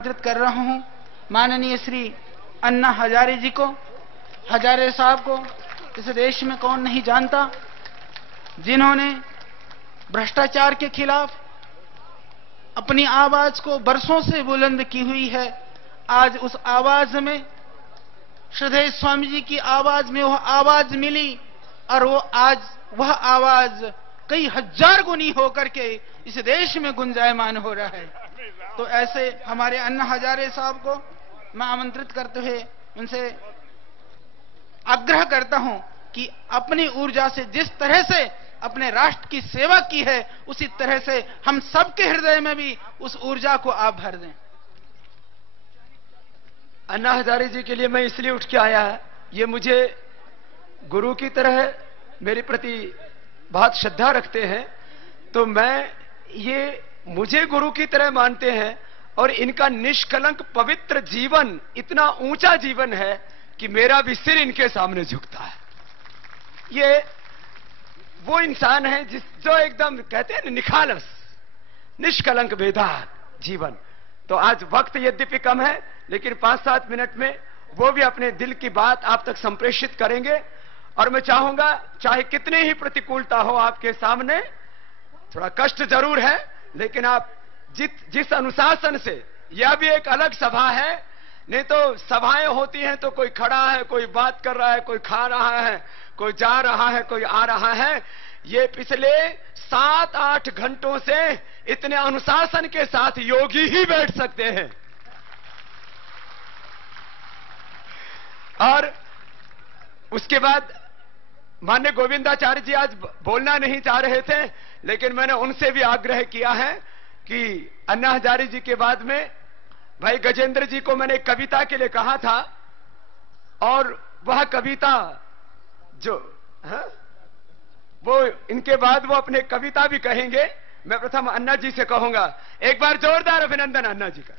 आमंत्रित कर रहा हूं माननीय श्री अन्ना हजारे जी को, हजारे साहब को। इस देश में कौन नहीं जानता, जिन्होंने भ्रष्टाचार के खिलाफ अपनी आवाज को बरसों से बुलंद की हुई है। आज उस आवाज में श्रद्धेय स्वामी जी की आवाज में वह आवाज मिली और वो आज वह आवाज कई हजार गुनी होकर के इस देश में गुंजायमान हो रहा है। तो ऐसे हमारे अन्ना हजारे साहब को मैं आमंत्रित करते हुए उनसे आग्रह करता हूं कि अपनी ऊर्जा से जिस तरह से अपने राष्ट्र की सेवा की है, उसी तरह से हम सबके हृदय में भी उस ऊर्जा को आप भर दें। अन्ना हजारे जी के लिए मैं इसलिए उठ के आया है, ये मुझे गुरु की तरह मेरे प्रति बहुत श्रद्धा रखते हैं, तो मैं ये मुझे गुरु की तरह मानते हैं और इनका निष्कलंक पवित्र जीवन इतना ऊंचा जीवन है कि मेरा भी सिर इनके सामने झुकता है। ये वो इंसान है जो एकदम कहते हैं ना, निखालस निष्कलंक बेदाग जीवन। तो आज वक्त यद्यपि कम है, लेकिन 5-7 मिनट में वो भी अपने दिल की बात आप तक संप्रेषित करेंगे। और मैं चाहूंगा, चाहे कितनी ही प्रतिकूलता हो आपके सामने, थोड़ा कष्ट जरूर है, लेकिन आप जिस अनुशासन से, यह भी एक अलग सभा है, नहीं तो सभाएं होती हैं तो कोई खड़ा है, कोई बात कर रहा है, कोई खा रहा है, कोई जा रहा है, कोई आ रहा है। ये पिछले 7-8 घंटों से इतने अनुशासन के साथ योगी ही बैठ सकते हैं। और उसके बाद माननीय गोविंदाचार्य जी आज बोलना नहीं चाह रहे थे, लेकिन मैंने उनसे भी आग्रह किया है कि अन्ना हजारे जी के बाद में भाई गजेंद्र जी को मैंने कविता के लिए कहा था, और वह कविता जो वो इनके बाद वो अपने कविता भी कहेंगे। मैं प्रथम अन्ना जी से कहूंगा, एक बार जोरदार अभिनंदन अन्ना जी का।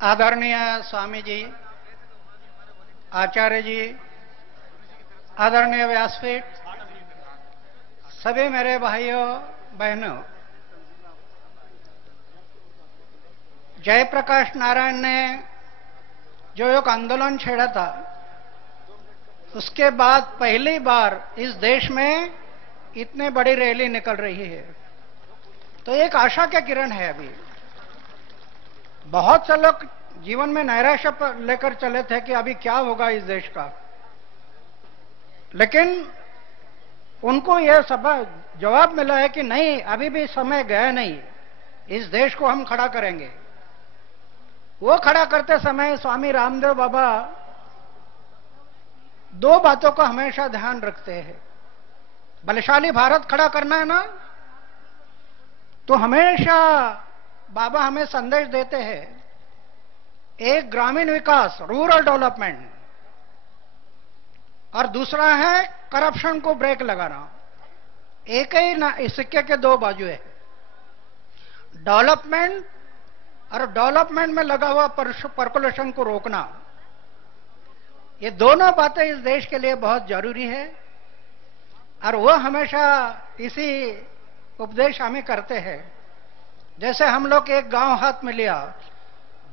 आदरणीय स्वामी जी, आचार्य जी, आदरणीय व्यासपीठ, सभी मेरे भाइयों बहनों, जयप्रकाश नारायण ने जो एक आंदोलन छेड़ा था, उसके बाद पहली बार इस देश में इतनी बड़ी रैली निकल रही है। तो एक आशा का किरण है। अभी बहुत से लोग जीवन में नैराश्य लेकर चले थे कि अभी क्या होगा इस देश का, लेकिन उनको यह सब जवाब मिला है कि नहीं, अभी भी समय गया नहीं, इस देश को हम खड़ा करेंगे। वो खड़ा करते समय स्वामी रामदेव बाबा 2 बातों का हमेशा ध्यान रखते हैं। बलशाली भारत खड़ा करना है ना, तो हमेशा बाबा हमें संदेश देते हैं, एक ग्रामीण विकास, रूरल डेवलपमेंट, और दूसरा है करप्शन को ब्रेक लगाना। एक ही ना, इस सिक्के के 2 बाजू है। डेवलपमेंट और डेवलपमेंट में लगा हुआ पर्कुलेशन को रोकना, ये दोनों बातें इस देश के लिए बहुत जरूरी है। और वह हमेशा इसी उपदेश हमें करते हैं। जैसे हम लोग एक गांव हाथ में लिया,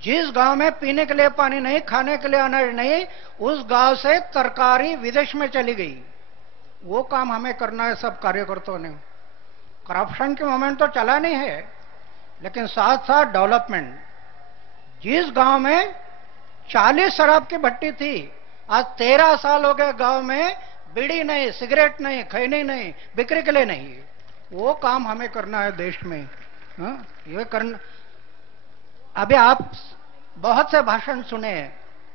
जिस गांव में पीने के लिए पानी नहीं, खाने के लिए अनाज नहीं, उस गांव से तरकारी विदेश में चली गई। वो काम हमें करना है सब कार्यकर्ताओं ने। करप्शन के मोमेंट तो चला नहीं है, लेकिन साथ साथ डेवलपमेंट। जिस गांव में 40 शराब की भट्टी थी, आज 13 साल हो गए गांव में बीड़ी नहीं, सिगरेट नहीं, खैनी नहीं, बिक्री के लिए नहीं। वो काम हमें करना है देश में। ये करना। अभी आप बहुत से भाषण सुने,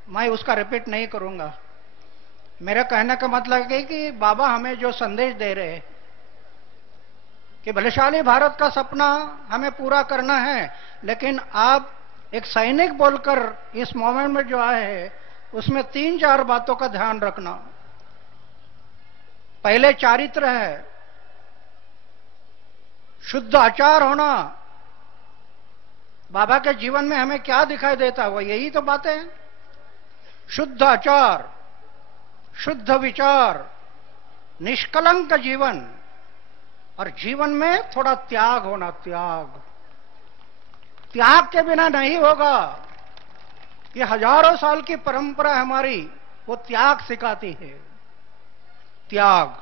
मैं उसका रिपीट नहीं करूंगा। मेरा कहने का मतलब है कि बाबा हमें जो संदेश दे रहे हैं कि बलशाली भारत का सपना हमें पूरा करना है, लेकिन आप एक सैनिक बोलकर इस मोमेंट में जो आए हैं, उसमें 3-4 बातों का ध्यान रखना। पहले चारित्र है, शुद्ध आचार होना। बाबा के जीवन में हमें क्या दिखाई देता है, वो यही तो बातें हैं। शुद्ध आचार, शुद्ध विचार, निष्कलंक जीवन, और जीवन में थोड़ा त्याग होना। त्याग, त्याग के बिना नहीं होगा। ये हजारों साल की परंपरा हमारी, वो त्याग सिखाती है। त्याग।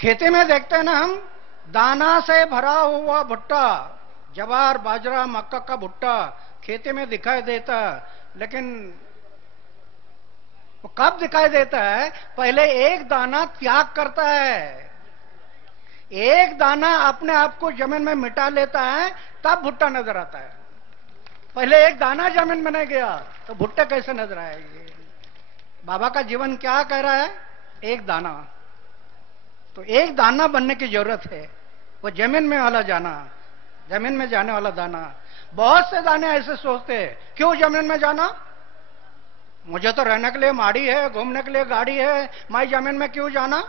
खेती में देखते हैं ना हम, दाना से भरा हुआ भुट्टा, जवार, बाजरा, मक्का का भुट्टा खेती में दिखाई देता है, लेकिन वो कब दिखाई देता है? पहले एक दाना त्याग करता है, एक दाना अपने आप को जमीन में मिटा लेता है, तब भुट्टा नजर आता है। पहले एक दाना जमीन में नहीं गया तो भुट्टे कैसे नजर आएंगे? बाबा का जीवन क्या कह रहा है? एक दाना। तो एक दाना बनने की जरूरत है, वो जमीन में वाला जाना, जमीन में जाने वाला दाना। बहुत से दाने ऐसे सोचते हैं, क्यों जमीन में जाना? मुझे तो रहने के लिए माड़ी है, घूमने के लिए गाड़ी है, मैं जमीन में क्यों जाना?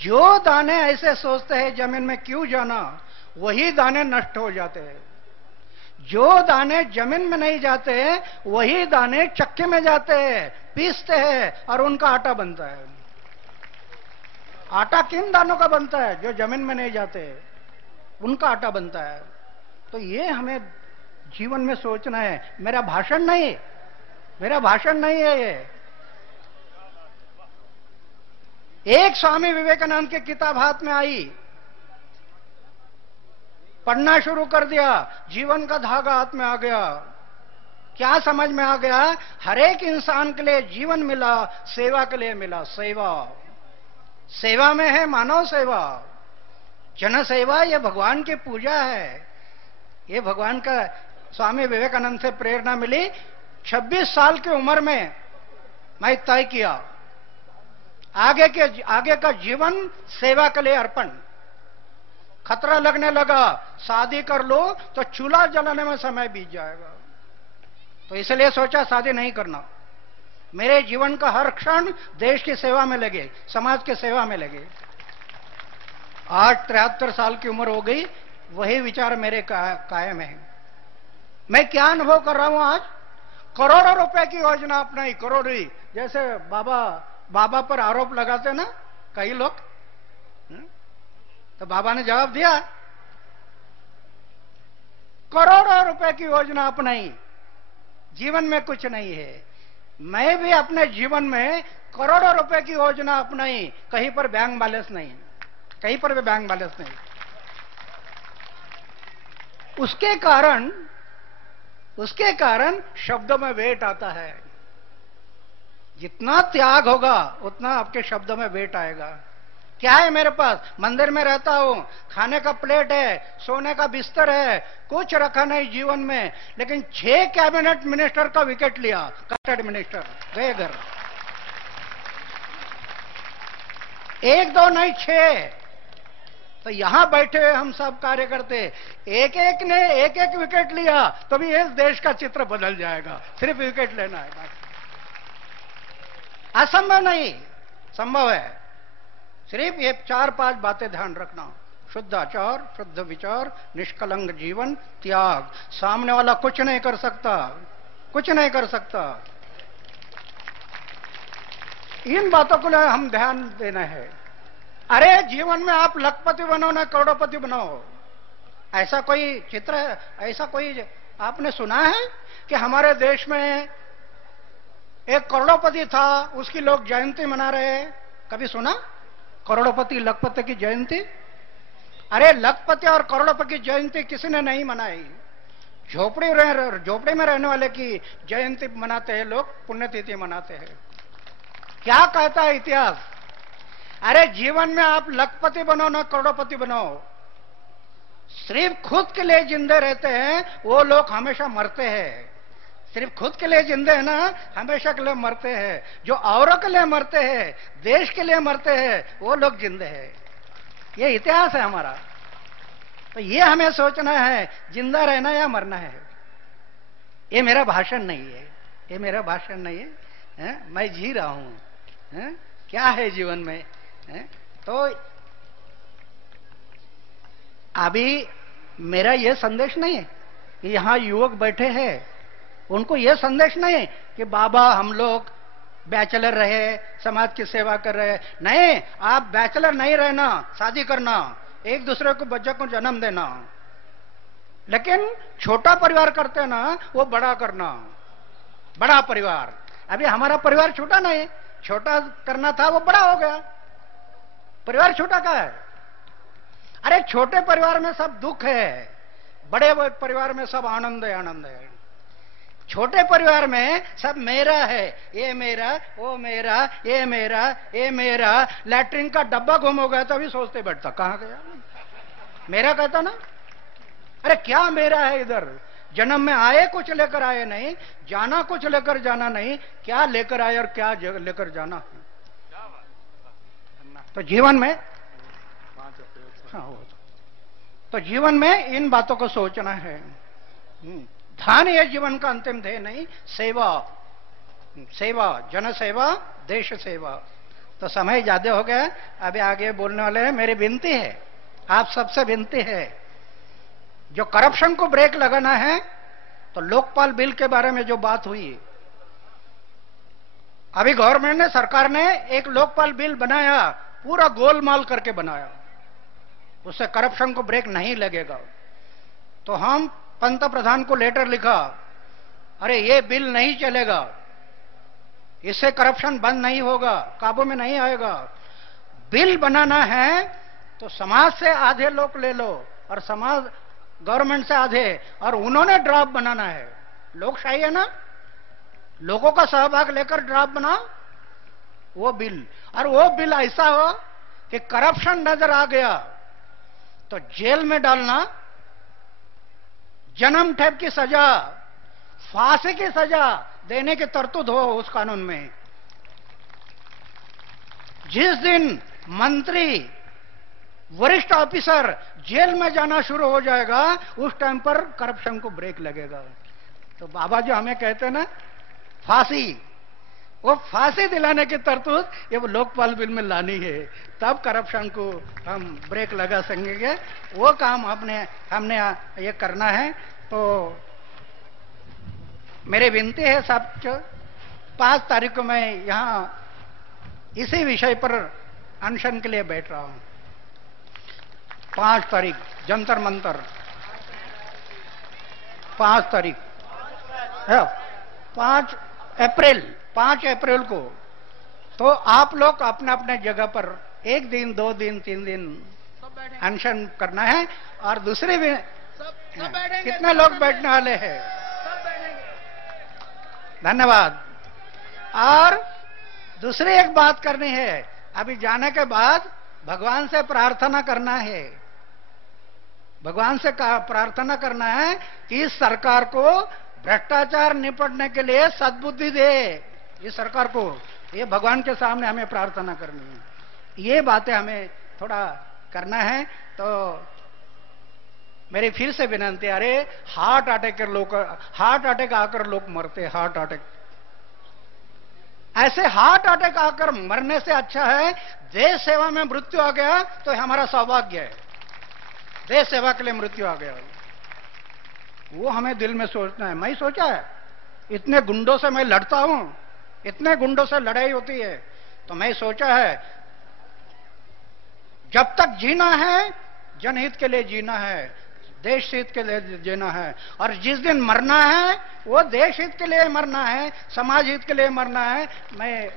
जो दाने ऐसे सोचते हैं जमीन में क्यों जाना, वही दाने नष्ट हो जाते हैं। जो दाने जमीन में नहीं जाते, वही दाने चक्की में जाते हैं, पीसते हैं और उनका आटा बनता है। आटा किन दानों का बनता है? जो जमीन में नहीं जाते, उनका आटा बनता है। तो ये हमें जीवन में सोचना है। मेरा भाषण नहीं, मेरा भाषण नहीं है ये। एक स्वामी विवेकानंद की किताब हाथ में आई, पढ़ना शुरू कर दिया, जीवन का धागा हाथ में आ गया। क्या समझ में आ गया? हर एक इंसान के लिए जीवन मिला, सेवा के लिए मिला। सेवा, सेवा में है मानव सेवा, जन सेवा। ये भगवान की पूजा है। ये भगवान का, स्वामी विवेकानंद से प्रेरणा मिली। 26 साल की उम्र में मैं तय किया, आगे का जीवन सेवा के लिए अर्पण। खतरा लगने लगा, शादी कर लो तो चूल्हा जलाने में समय बीत जाएगा, तो इसलिए सोचा शादी नहीं करना। मेरे जीवन का हर क्षण देश की सेवा में लगे, समाज की सेवा में लगे। आज 73 साल की उम्र हो गई, वही विचार मेरे कायम है। मैं क्या अनुभव कर रहा हूं आज? करोड़ों रुपए की योजना अपनाई, करोड़ों। जैसे बाबा पर आरोप लगाते ना कई लोग, तो बाबा ने जवाब दिया, करोड़ों रुपए की योजना अपनाई, जीवन में कुछ नहीं है। मैं भी अपने जीवन में करोड़ों रुपए की योजना अपनाई, कहीं पर बैंक बैलेंस नहीं, कहीं पर भी बैंक बैलेंस नहीं। उसके कारण शब्दों में वेट आता है। जितना त्याग होगा उतना आपके शब्दों में वेट आएगा। क्या है मेरे पास? मंदिर में रहता हूं, खाने का प्लेट है, सोने का बिस्तर है, कुछ रखा नहीं जीवन में, लेकिन 6 कैबिनेट मिनिस्टर का विकेट लिया, कांटेड मिनिस्टर गए घर। 1 2 नहीं 6। तो यहां बैठे हुए हम सब कार्यकर्ते एक एक ने एक एक विकेट लिया, तो भी इस देश का चित्र बदल जाएगा। सिर्फ विकेट लेना है, असंभव नहीं, संभव है। सिर्फ ये 4-5 बातें ध्यान रखना। शुद्ध आचार, शुद्ध विचार, निष्कलंक जीवन, त्याग। सामने वाला कुछ नहीं कर सकता, कुछ नहीं कर सकता। इन बातों को हम ध्यान देना है। अरे जीवन में आप लखपति बनो ना करोड़पति बनो, ऐसा कोई चित्र है? ऐसा कोई आपने सुना है कि हमारे देश में एक करोड़पति था, उसकी लोग जयंती मना रहे हैं? कभी सुना करोड़पति लखपति की जयंती? अरे लखपति और करोड़पति की जयंती किसी ने नहीं मनाई। झोपड़ी में रहने वाले की जयंती मनाते हैं लोग, पुण्यतिथि मनाते हैं। क्या कहता है इतिहास? अरे जीवन में आप लखपति बनो ना करोड़पति बनो, सिर्फ खुद के लिए जिंदे रहते हैं वो लोग हमेशा मरते हैं। सिर्फ खुद के लिए जिंदे हैं ना, हमेशा के लिए मरते हैं। जो औरों के लिए मरते हैं, देश के लिए मरते हैं, वो लोग जिंदे हैं। ये इतिहास है हमारा। तो ये हमें सोचना है, जिंदा रहना या मरना है। ये मेरा भाषण नहीं है, ये मेरा भाषण नहीं है, मैं जी रहा हूं। क्या है जीवन में? तो अभी मेरा यह संदेश नहीं है कि यहां युवक बैठे हैं उनको यह संदेश नहीं कि बाबा हम लोग बैचलर रहे, समाज की सेवा कर रहे। नहीं, आप बैचलर नहीं रहना, शादी करना, एक दूसरे को बच्चों को जन्म देना, लेकिन छोटा परिवार करते ना वो बड़ा करना, बड़ा परिवार। अभी हमारा परिवार छोटा नहीं, छोटा करना था वो बड़ा हो गया। परिवार छोटा का है? अरे छोटे परिवार में सब दुख है, बड़े परिवार में सब आनंद है, आनंद है। छोटे परिवार में सब मेरा है, ये मेरा, वो मेरा, ये मेरा, ये मेरा। लैट्रिन का डब्बा गुम हो गया तो अभी सोचते बैठता कहां गया, मेरा कहता ना। अरे क्या मेरा है इधर? जन्म में आए कुछ लेकर आए नहीं, जाना कुछ लेकर जाना नहीं, क्या लेकर आए और क्या लेकर जाना। तो जीवन में तो जीवन में इन बातों को सोचना है। धन ये जीवन का अंतिम ध्येय नहीं, सेवा, सेवा, जन सेवा, देश सेवा। तो समय ज्यादा हो गया, अभी आगे बोलने वाले हैं। मेरी विनती है, आप सबसे विनती है, जो करप्शन को ब्रेक लगाना है तो लोकपाल बिल के बारे में जो बात हुई, अभी गवर्नमेंट ने, सरकार ने एक लोकपाल बिल बनाया, पूरा गोलमाल करके बनाया, उससे करप्शन को ब्रेक नहीं लगेगा। तो हम पंत प्रधान को लेटर लिखा, अरे ये बिल नहीं चलेगा, इससे करप्शन बंद नहीं होगा, काबू में नहीं आएगा। बिल बनाना है तो समाज से आधे लोग ले लो और समाज गवर्नमेंट से आधे, और उन्होंने ड्राफ्ट बनाना है। लोकशाही है ना, लोगों का सहभाग लेकर ड्राफ्ट बनाओ वो बिल। और वो बिल ऐसा हो कि करप्शन नजर आ गया तो जेल में डालना, जन्म ठेप की सजा, फांसी की सजा देने की तरतूद हो उस कानून में। जिस दिन मंत्री, वरिष्ठ ऑफिसर जेल में जाना शुरू हो जाएगा, उस टाइम पर करप्शन को ब्रेक लगेगा। तो बाबा जो हमें कहते हैं ना फांसी, वो फांसी दिलाने की तरतूद ये वो लोकपाल बिल में लानी है, तब करप्शन को हम ब्रेक लगा सकेंगे। वो काम हमने ये करना है। तो मेरी विनती है सब, 5 तारीख को मैं यहां इसी विषय पर अनशन के लिए बैठ रहा हूं। 5 तारीख जंतर मंतर, 5 तारीख, 5 अप्रैल को। तो आप लोग अपने अपने जगह पर 1 दिन, 2 दिन, 3 दिन अनशन करना है। और दूसरे भी कितने लोग बैठने वाले हैं? धन्यवाद। और दूसरी एक बात करनी है, अभी जाने के बाद भगवान से प्रार्थना करना है, भगवान से प्रार्थना करना है कि इस सरकार को भ्रष्टाचार निपटने के लिए सद्बुद्धि दे, इस सरकार को। ये भगवान के सामने हमें प्रार्थना करनी है, ये बातें हमें थोड़ा करना है। तो मेरी फिर से विनंती, अरे हार्ट अटैक आकर लोग मरते, हार्ट अटैक। ऐसे हार्ट अटैक आकर मरने से अच्छा है देश सेवा में मृत्यु आ गया तो हमारा सौभाग्य है। देश सेवा के लिए मृत्यु आ गया, वो हमें दिल में सोचना है। मैं सोचा है, इतने गुंडों से मैं लड़ता हूं, इतने गुंडों से लड़ाई होती है, तो मैं सोचा है जब तक जीना है जनहित के लिए जीना है, देश हित के लिए जीना है। और जिस दिन मरना है वो देश हित के लिए मरना है, समाज हित के लिए मरना है। मैं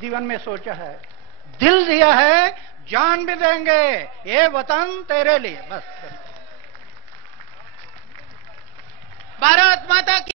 जीवन में सोचा है, दिल दिया है, जान भी देंगे, ये वतन तेरे लिए। बस। भारत माता की